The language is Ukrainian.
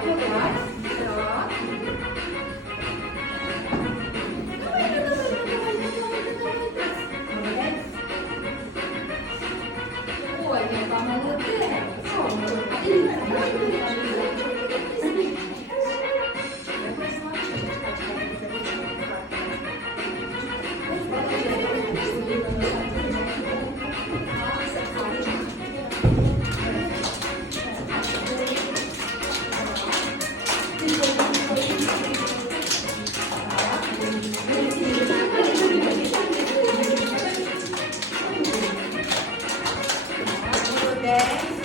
Ой, яка молодець. today.